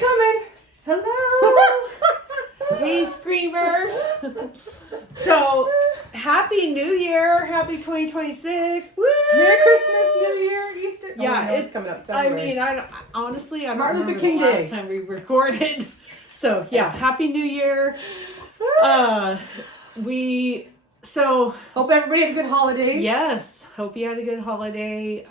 coming. Hello. Hey, screamers. So, Happy New Year. Happy 2026. Woo! Merry Christmas, New Year, Easter. Yeah, oh, it's coming up. February. Honestly, I don't Martin remember Luther King the last Day. time we recorded. So, yeah, Happy New Year. Hope everybody had a good holidays. Yes. Hope you had a good holiday.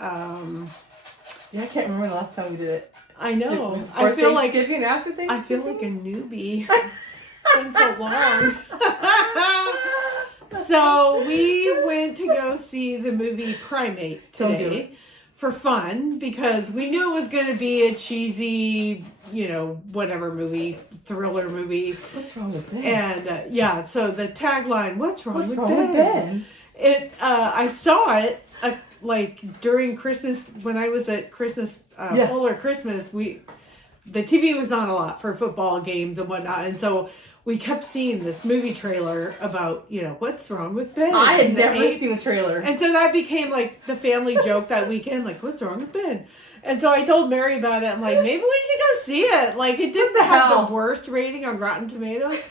Yeah, I can't remember the last time we did it. I know. I feel like Thanksgiving, after Thanksgiving. I feel like a newbie. It's been so long. So we went to go see the movie Primate today for fun because we knew it was going to be a cheesy, whatever movie, thriller movie. What's wrong with Ben? And so the tagline, "What's wrong with Ben?" I saw it during Christmas when I was at Christmas, Fuller Christmas. The TV was on a lot for football games and whatnot, and so we kept seeing this movie trailer about, what's wrong with Ben. I had never seen a trailer. And so that became like the family joke that weekend, like, what's wrong with Ben? And so I told Mary about it. I'm like, maybe we should go see it. Like, it didn't have the worst rating on Rotten Tomatoes.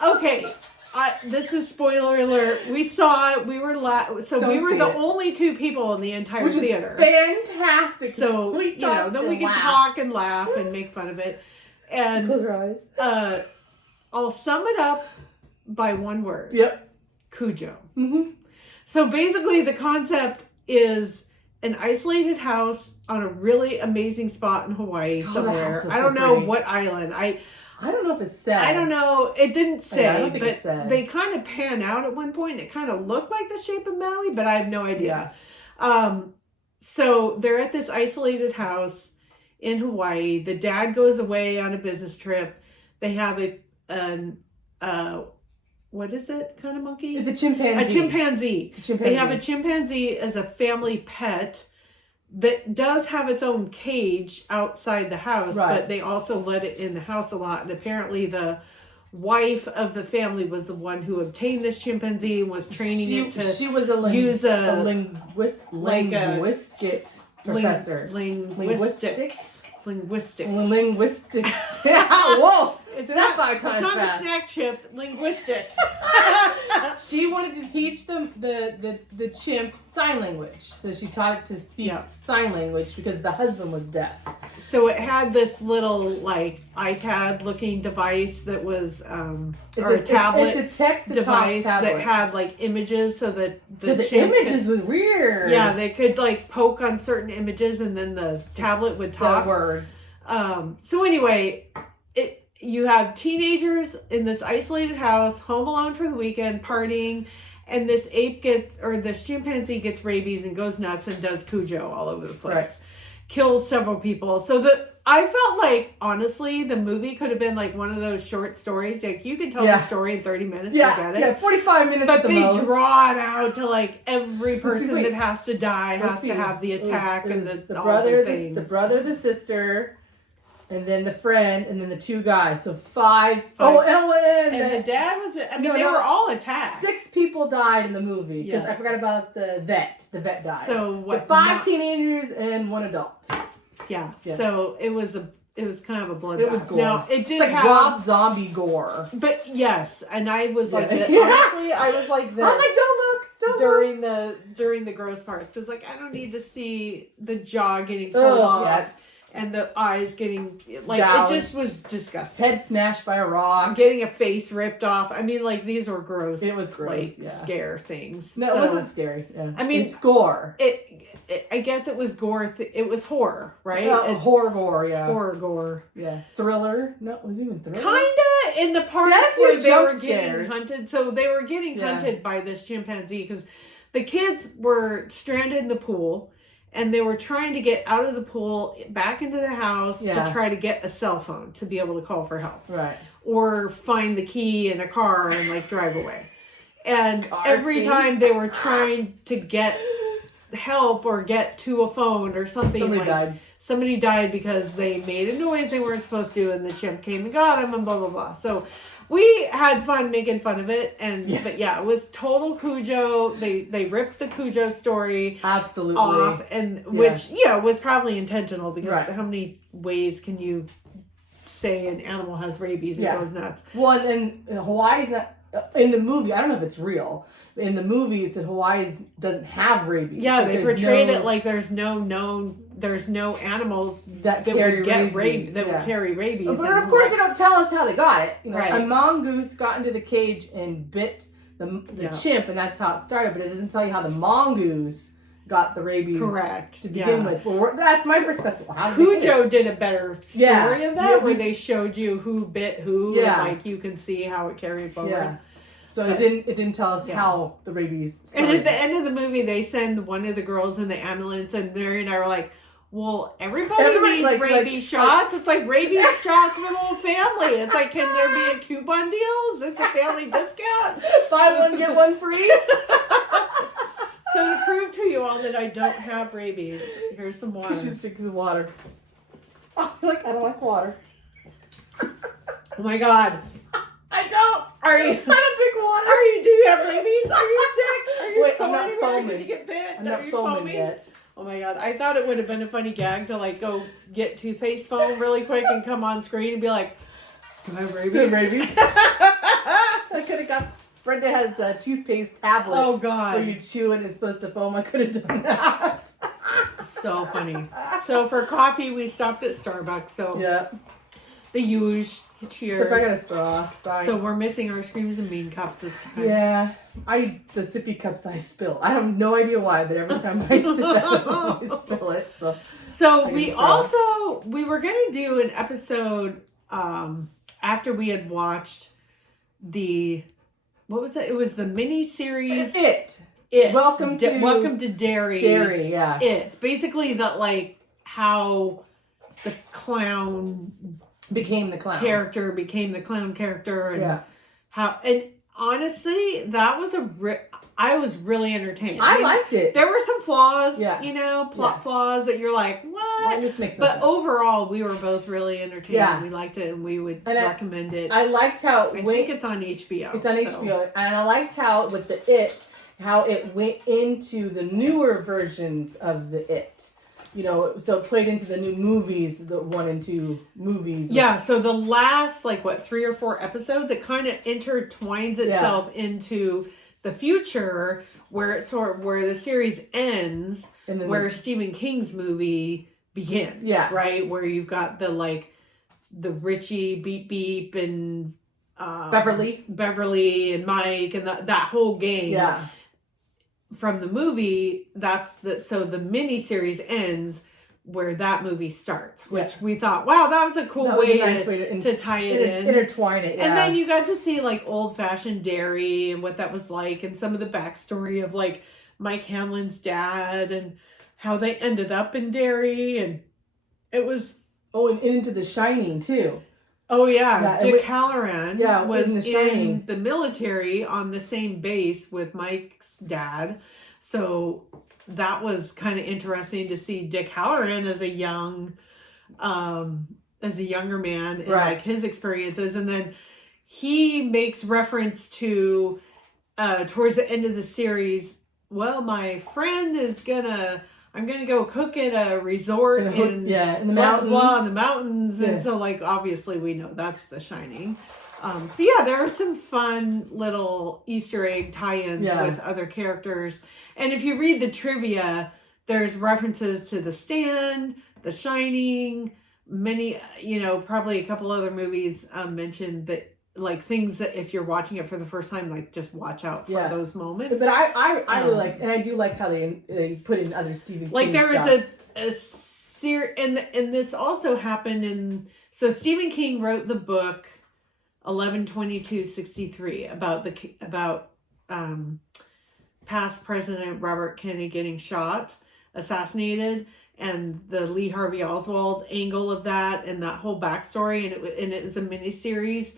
Okay. This is spoiler alert. We saw it. We were we were the only two people in the entire theater. Fantastic. So then we could talk and laugh and make fun of it. And close your eyes. I'll sum it up by one word. Yep. Cujo. Mm-hmm. So basically, the concept is an isolated house on a really amazing spot in Hawaii somewhere. I don't know what island. I don't know if it's said. I don't know. It didn't say, I don't think it said. They kind of pan out at one point. It kind of looked like the shape of Maui, but I have no idea. So they're at this isolated house in Hawaii. The dad goes away on a business trip. They have what is it kind of monkey? It's a chimpanzee. A chimpanzee. It's a chimpanzee. They have a chimpanzee as a family pet that does have its own cage outside the house, but they also let it in the house a lot. And apparently the wife of the family was the one who obtained this chimpanzee and was training it to use a linguistic professor. Linguistics. Whoa! It's not 5 times It's not fast. a snack chip. Linguistics. She wanted to teach them the chimp sign language, so she taught it to speak sign language because the husband was deaf. So it had this little iPad looking device that was a tablet. It's a text device tablet that had images, so that the images was weird. Yeah, they could poke on certain images, and then the tablet would talk. That word. So anyway, you have teenagers in this isolated house, home alone for the weekend, partying, and this this chimpanzee gets rabies and goes nuts and does Cujo all over the place. Right. Kills several people. So I felt like, honestly, the movie could have been one of those short stories. You could tell the story in 30 minutes, forget it. Yeah, 45 minutes but at the they most. draw it out to every person that has to die has to have the attack and the brother, things. the brother, the sister, and then the friend, and then the 2 guys. So 5. And the dad was. They were all attacked. 6 people died in the movie because Yes. I forgot about the vet. The vet died. So 5 teenagers and 1 adult. Yeah. So it was kind of a bloodbath. It was gore. Now it did it's have Rob Zombie gore. But yes, and I was like this. Honestly, I was like this. I was like, don't look. During the gross parts, because I don't need to see the jaw getting pulled off and the eyes getting gouged. It just was disgusting. Head smashed by a rock. Getting a face ripped off. These were gross. It was gross. Scare things. No, it wasn't scary. Yeah. It's gore. I guess it was gore. It was horror, right? Horror gore. Yeah. Horror gore. Yeah. Thriller. No, it was even thriller. Kinda in the parts where they were getting scares. hunted. So they were getting hunted by this chimpanzee because the kids were stranded in the pool. And they were trying to get out of the pool, back into the house to try to get a cell phone to be able to call for help. Right. Or find the key in a car and drive away. And every time they were trying to get help or get to a phone or something, somebody died because they made a noise they weren't supposed to, and the chimp came and got them, and blah, blah, blah. So we had fun making fun of it, but it was total Cujo. They ripped the Cujo story absolutely off, and which was probably intentional because how many ways can you say an animal has rabies and goes nuts. Well, and Hawaii's not in the movie. I don't know if it's real. In the movie, it said Hawaii doesn't have rabies. Yeah, they portrayed it like there's no animals that would get rabies that would carry rabies. But of course, they don't tell us how they got it. You know, a mongoose got into the cage and bit the chimp, and that's how it started. But it doesn't tell you how the mongoose got the rabies to begin with. Well, that's my first question. Well, Cujo did a better story of that, where they showed you who bit who, and like you can see how it carried forward. Yeah. So it didn't tell us how the rabies started. And at the end of the movie, they send one of the girls in the ambulance, and Mary and I were like, well, everybody needs rabies shots. It's like rabies shots for the whole family. It's like, can there be a coupon deal? Is this a family discount? Buy one, get one free? So to prove to you all that I don't have rabies, here's some water. She just drinks the water. I don't like water. Oh my God. I don't. I don't drink water. Do you have rabies? Are you sick? Are you I'm not foaming. Did you get bit? I'm not foaming yet. Oh my God. I thought it would have been a funny gag to like go get toothpaste foam really quick and come on screen and be like, do I have rabies? I could have got... Brenda has toothpaste tablets. Oh God. Where you chew it and it's supposed to foam. I could have done that. So funny. So for coffee, we stopped at Starbucks. So the huge. Cheers. Except I got a straw. Sorry. So we're missing our Screams and Bean cups this time. Yeah. The sippy cups I spill. I have no idea why, but every time I sip it, I spill it. So we were going to do an episode after we had watched what was it? It was the mini series. It. Welcome to Derry. Derry, yeah. It. Basically how the clown became the clown character and how, and honestly that was I was really entertained. I liked it. There were some flaws, plot flaws that you're like, what? Well, this makes no but sense. overall we were both really entertained. Yeah. We liked it and we would recommend it. I liked how I think it's on HBO. It's on HBO, and I liked how with how it went into the newer versions of the It. You know, so it played into the new movies, the 1 and 2 movies. Yeah, so the last, 3 or 4 episodes, it kind of intertwines itself into the future, where the series ends, where Stephen King's movie begins. Yeah. Right? Where you've got the Richie, Beep Beep, and Beverly, and Mike, and that whole gang. Yeah. From the movie, so the mini series ends where that movie starts, which we thought, wow, that was a cool way to tie it in, intertwine it. Yeah. And then you got to see old fashioned Derry and what that was like, and some of the backstory of Mike Hamlin's dad and how they ended up in Derry, and it was and into The Shining too. Oh yeah, Dick Halloran was in the military on the same base with Mike's dad, so that was kind of interesting to see Dick Halloran as a younger man and his experiences, and then he makes reference to towards the end of the series. Well, my friend I'm gonna go cook at a resort in the mountains, and so obviously we know that's The Shining. So there are some fun little Easter egg tie-ins with other characters, and if you read the trivia, there's references to The Stand, The Shining, many probably a couple other movies mentioned that. Things that if you're watching it for the first time, just watch out for those moments. But I really like, and I do like how they put in other Stephen King there stuff. was a series, and this also happened so Stephen King wrote the book 11/22/63 about past President Robert Kennedy getting assassinated, and the Lee Harvey Oswald angle of that, and that whole backstory, and it is a miniseries.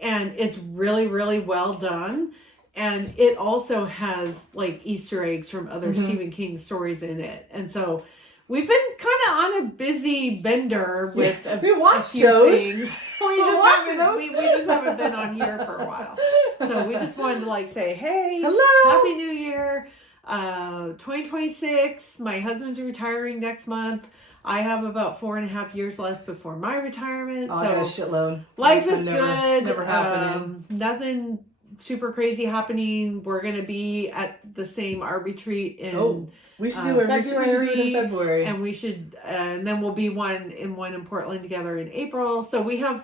And it's really, really well done. And it also has Easter eggs from other Stephen King stories in it. And so we've been kind of on a busy bender with we watch shows. Things. We just haven't been on here for a while. So we just wanted to say, hey, hello, Happy New Year. 2026. My husband's retiring next month. I have about 4.5 years left before my retirement. Oh, so I got a shitload. Life is good. Never happening. Nothing super crazy happening. We're going to be at the same art retreat in we should do a retreat in February. And we should, and then we'll be one in Portland together in April. So we have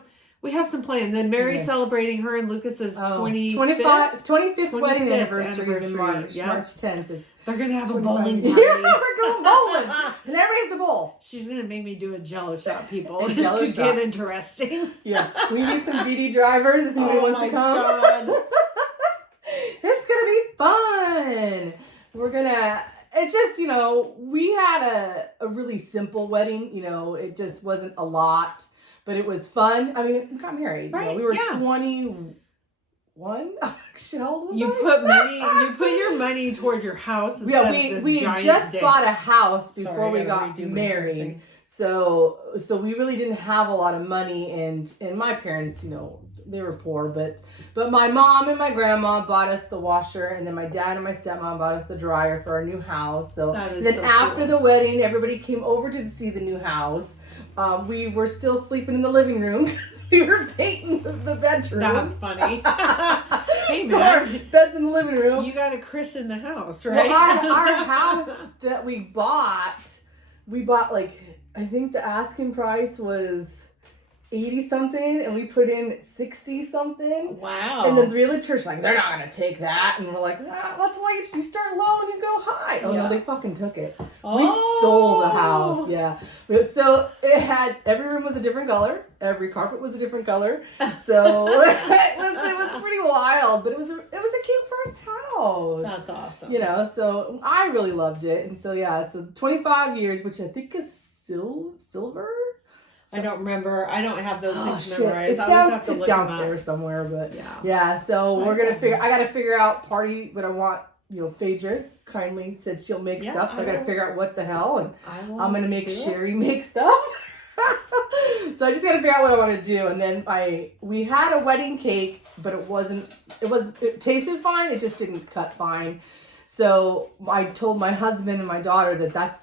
some plans. Then Mary's celebrating her and Lucas's 25th wedding anniversary in March. Yeah. March 10th. They're going to have a bowling party. Yeah, we're going bowling. And everybody has to bowl. She's going to make me do a Jello shot, people. This could get interesting. Yeah. We need some DD drivers if anybody wants to come. God. It's going to be fun. We're going to... It's just, we had a really simple wedding. It just wasn't a lot. But it was fun. I mean, we got married. Right? We were 21. Shit, how old was I? You put your money towards your house. We just bought a house before we got married. So we really didn't have a lot of money, and my parents, they were poor, but my mom and my grandma bought us the washer, and then my dad and my stepmom bought us the dryer for our new house. So then after the wedding, everybody came over to see the new house. We were still sleeping in the living room because we were painting the bedroom. That's funny. Hey, man. So our bed's in the living room. You got to christen the house, right? Well, our house that we bought I think the asking price was 80 something, and we put in 60 something. Wow. And then the realtor's like, they're not gonna take that, and we're like, that's why you start low and you go high. Oh no, they fucking took it. We stole the house. Yeah. So it had, every room was a different color, every carpet was a different color. So it was pretty wild, but it was a cute first house. That's awesome. So I really loved it, and so 25 years, which I think is silver. I don't remember. I don't have those things memorized. It's downstairs somewhere, but so we're gonna I gotta figure out party, but I want, Phaedra kindly said she'll make stuff, so I gotta figure out what the hell, and I'm gonna make Sherry make stuff. So I just gotta figure out what I want to do, and then we had a wedding cake, but it tasted fine, it just didn't cut fine. So I told my husband and my daughter that that's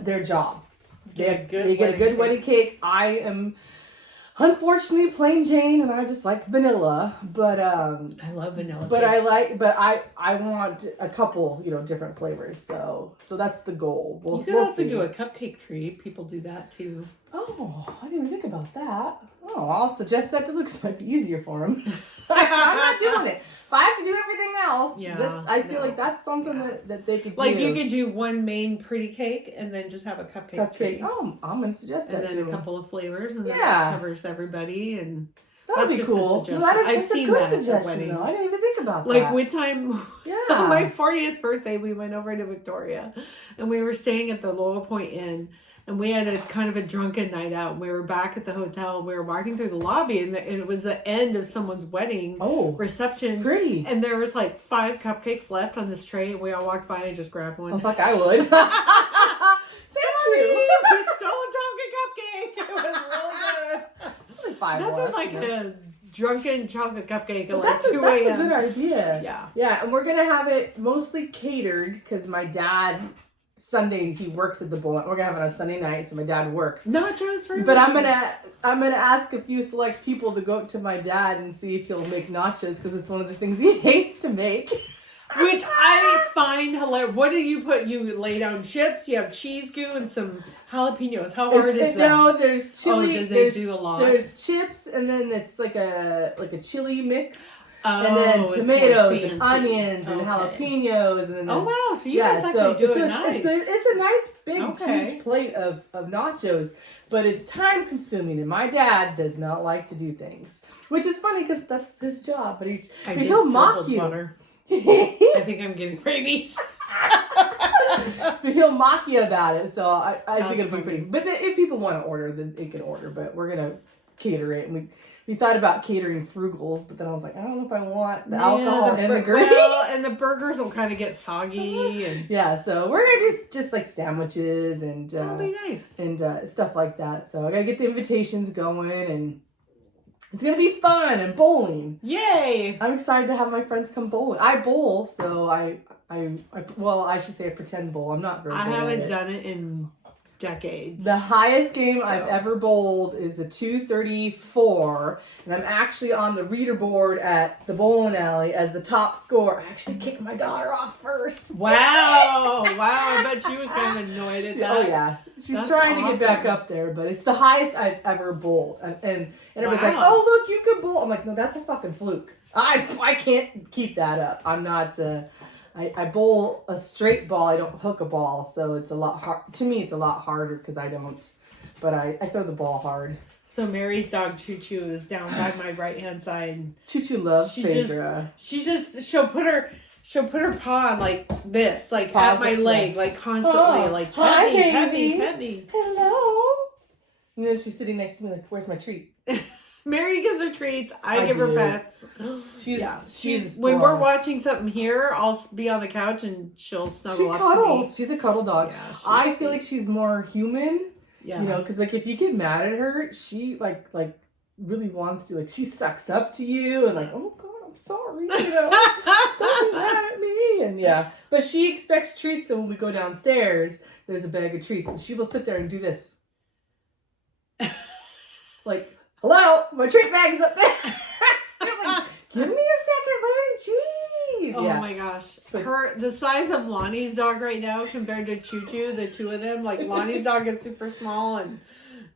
their job. They get a good wedding cake. I am unfortunately plain Jane, and I just like vanilla. But I love vanilla. But cake. I want a couple, different flavors. So that's the goal. You could also do a cupcake tree. People do that too. Oh, I didn't even think about that. Oh, I'll suggest that to Lucas. Might be easier for him. I'm not doing it. If I have to do everything else, I feel like that's something that they could do. Like you could do one main pretty cake and then just have a cupcake tree. Oh, I'm going to suggest that too. And then a couple of flavors, and then that covers everybody. And that would be cool. I've seen that at weddings. I didn't even think about that. Like one time, on my 40th birthday, we went over to Victoria, and we were staying at the Loyal Point Inn. And we had a kind of a drunken night out. And we were back at the hotel. And we were walking through the lobby, and it was the end of someone's wedding reception. Pretty. And there was like 5 cupcakes left on this tray. And we all walked by and just grabbed one. Oh, fuck, I would. Sorry, we stole a chocolate cupcake. It was really good. It's like 5 Nothing like a drunken chocolate cupcake at like 2 a.m. That's a good idea. Yeah. Yeah, and we're going to have it mostly catered because my dad... Sunday he works at the bowling. We're gonna have it on Sunday night, so my dad works. Nachos for me. But I'm gonna ask a few select people to go up to my dad and see if he'll make nachos because it's one of the things he hates to make. Which I find hilarious. What do you put? You lay down chips. You have cheese goo and some jalapenos. How hard is that? No, there's chili. Does it do a lot? There's chips, and then it's like a chili mix. Oh, and then tomatoes and onions and jalapenos and then wow, so you guys actually do it nice. It's a nice big huge plate of nachos, but it's time consuming, and my dad does not like to do things, which is funny because that's his job. But he'll mock you. Butter. I think I'm getting rabies. But he'll mock you about it, so I think it'll be pretty. But if people want to order, then they can order. But we're gonna cater it, and we thought about catering frugals, but then I was like, I don't know if I want the alcohol and the grease. Well, and the burgers will kind of get soggy. And so we're going to do just like sandwiches and that'll be nice. And stuff like that. So I got to get the invitations going, and it's going to be fun, and bowling. Yay! I'm excited to have my friends come bowling. I bowl, so I should say I pretend bowl. I'm not very good I haven't at it. done it in decades. The highest game I've ever bowled is a 234, and I'm actually on the reader board at the bowling alley as the top score. I actually kicked my daughter off first. Wow. I bet she was kind of annoyed at that. Oh, yeah. She's trying to get back up there, but it's the highest I've ever bowled. And everyone's like, oh, look, you could bowl. I'm like, no, that's a fucking fluke. I can't keep that up. I'm not... I bowl a straight ball. I don't hook a ball, so it's a lot hard. To me, it's a lot harder because I don't. But I throw the ball hard. So Mary's dog Choo Choo is down by my right hand side. Choo Choo loves Phaedra. She'll put her paw on like this, like at my leg, like constantly, like pet me. Hello. You know, she's sitting next to me like, where's my treat? Mary gives her treats. I give her pets. She's when we're watching something here, I'll be on the couch and she'll snuggle up to me. She's a cuddle dog. Yeah, I feel like she's more human. Yeah. You know, because like if you get mad at her, she like really wants to. Like she sucks up to you and like, oh God, I'm sorry. You know, don't be mad at me. And yeah, but she expects treats. So when we go downstairs, there's a bag of treats, and she will sit there and do this, like. Hello, my treat bag's up there. Like, give me a second, Larry. Jeez. Oh my gosh. The size of Lonnie's dog right now compared to Choo Choo, the two of them, like Lonnie's dog is super small and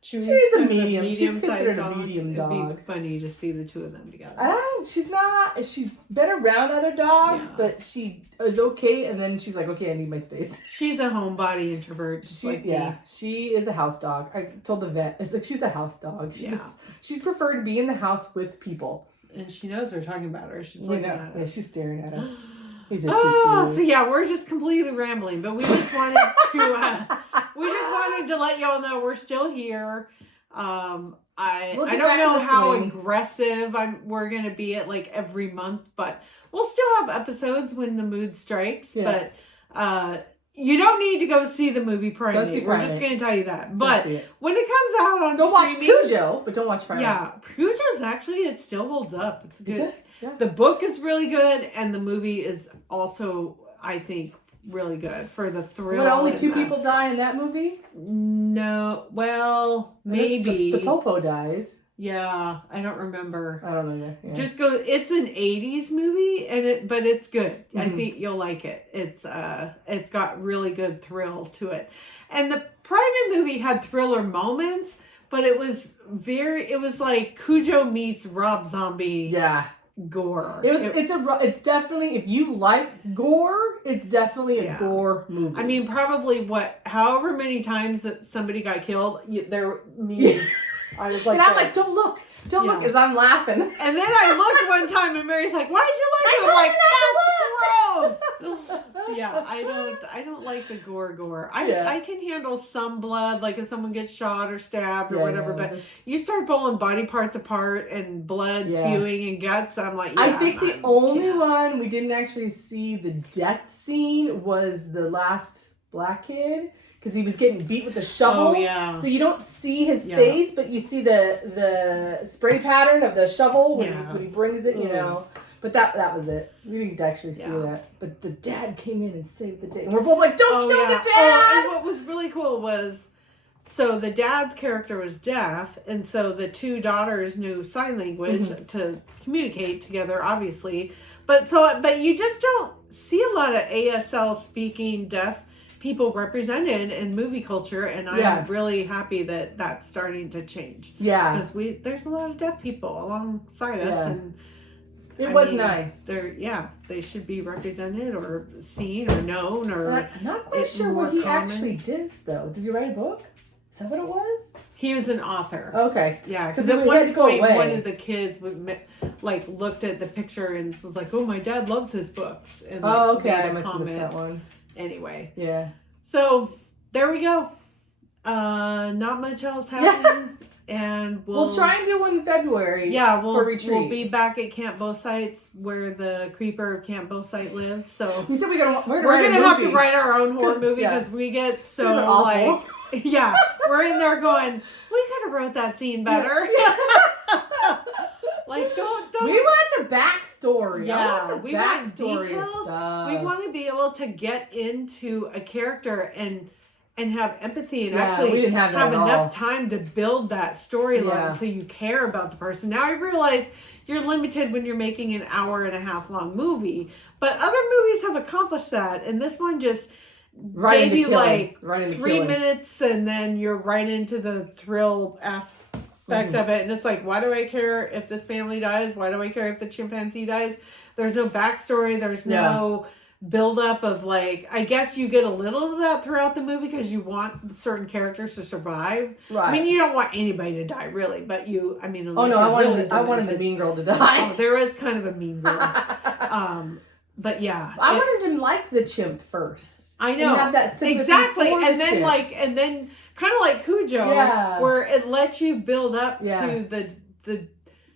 Choo's a medium. She's considered a medium dog. It'd be funny to see the two of them together. She's been around other dogs, but she is okay. And then she's like, okay, I need my space. She's a homebody introvert. She is a house dog. I told the vet, it's like she's a house dog. She'd prefer to be in the house with people. And she knows we're talking about her. She's looking at us. Yeah, she's staring at us. So yeah, we're just completely rambling, but we just wanted to let y'all know we're still here. I don't know how aggressive we're gonna be at like every month, but we'll still have episodes when the mood strikes. Yeah. But you don't need to go see the movie Primate. We're just gonna tell you that. But when it comes out on watch Cujo, but don't watch Primate. Yeah, Cujo's actually it still holds up. It's good. It does. Yeah. The book is really good, and the movie is also, I think, really good for the thrill. But only two people die in that movie? No, well, maybe. The Popo dies. Yeah, I don't remember. I don't know. Yeah. Just go. It's an 80s movie, but it's good. Mm-hmm. I think you'll like it. It's got really good thrill to it, and the Primate movie had thriller moments, but it was like Cujo meets Rob Zombie. Yeah. Gore. It's definitely, if you like gore, it's definitely a gore movie. I mean, probably however many times that somebody got killed, I was like, and I'm like, don't look, as I'm laughing. And then I looked one time, and Mary's like, why'd you look? I'm like, that's gross. So yeah, I don't like the gore. I can handle some blood, like if someone gets shot or stabbed or whatever. But you start pulling body parts apart and blood spewing and guts, I'm like, I think the only one we didn't actually see the death scene was the last black kid. Because he was getting beat with a shovel. Oh, yeah. So you don't see his face, but you see the spray pattern of the shovel when he brings it, you know. But that was it. We didn't actually see that. But the dad came in and saved the day. And we're both like, don't kill the dad! And what was really cool was, so the dad's character was deaf, and so the two daughters knew sign language to communicate together, obviously. But you just don't see a lot of ASL speaking deaf people represented in movie culture, and I'm really happy that that's starting to change. Yeah, because there's a lot of deaf people alongside us, and it was nice. They should be represented or seen or known. Or I'm not quite sure what he actually did though. Did you write a book? Is that what it was? He was an author. Okay, yeah. Because at one point, one of the kids looked at the picture and was like, "Oh, my dad loves his books." And I must have missed that one. Anyway. Yeah. So there we go. Not much else happening. And we'll try and do one in February. Yeah, for retreat. We'll be back at Camp Bosites where the creeper of Camp Bosite lives. So we said we're gonna have to write our own horror movie because we get so like we're in there going, we could have wrote that scene better. Yeah. Like don't. We want the backstory. Yeah, we want details. We want to be able to get into a character and and have empathy and actually we didn't have enough time to build that storyline so you care about the person. Now I realize you're limited when you're making an 1.5 hour long movie, but other movies have accomplished that, and this one just gave you like 3 minutes, and then you're right into the thrill aspect of it, and it's like, why do I care if this family dies? Why do I care if the chimpanzee dies? There's no backstory. There's no buildup of like, I guess you get a little of that throughout the movie because you want certain characters to survive. Right. I mean, you don't want anybody to die really, but I wanted the mean girl to die. Oh, there is kind of a mean girl. But yeah, I wanted to like the chimp first. I know. And have that sympathy exactly, for and the then chimp. and then kind of like Cujo, where it lets you build up to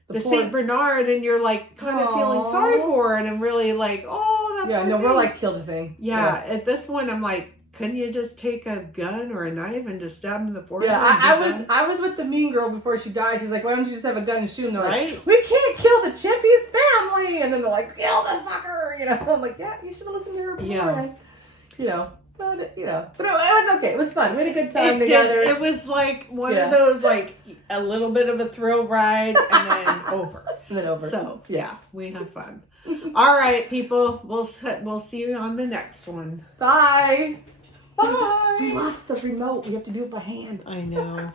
the Saint Bernard, and you're like kind of feeling sorry for it, and really like, we're like, kill the thing. At this one I'm like, couldn't you just take a gun or a knife and just stab him in the forehead? Yeah, I was with the mean girl before she died. She's like, why don't you just have a gun and shoot him? They're like, we can't kill the chimp, his family. And then they're like, kill the fucker. I'm like, yeah, you should have listened to her before. But it was okay. It was fun. We had a good time together. It was like one of those, like a little bit of a thrill ride, and then over. So we had fun. All right, people. We'll see you on the next one. Bye. Bye. We lost the remote. We have to do it by hand. I know.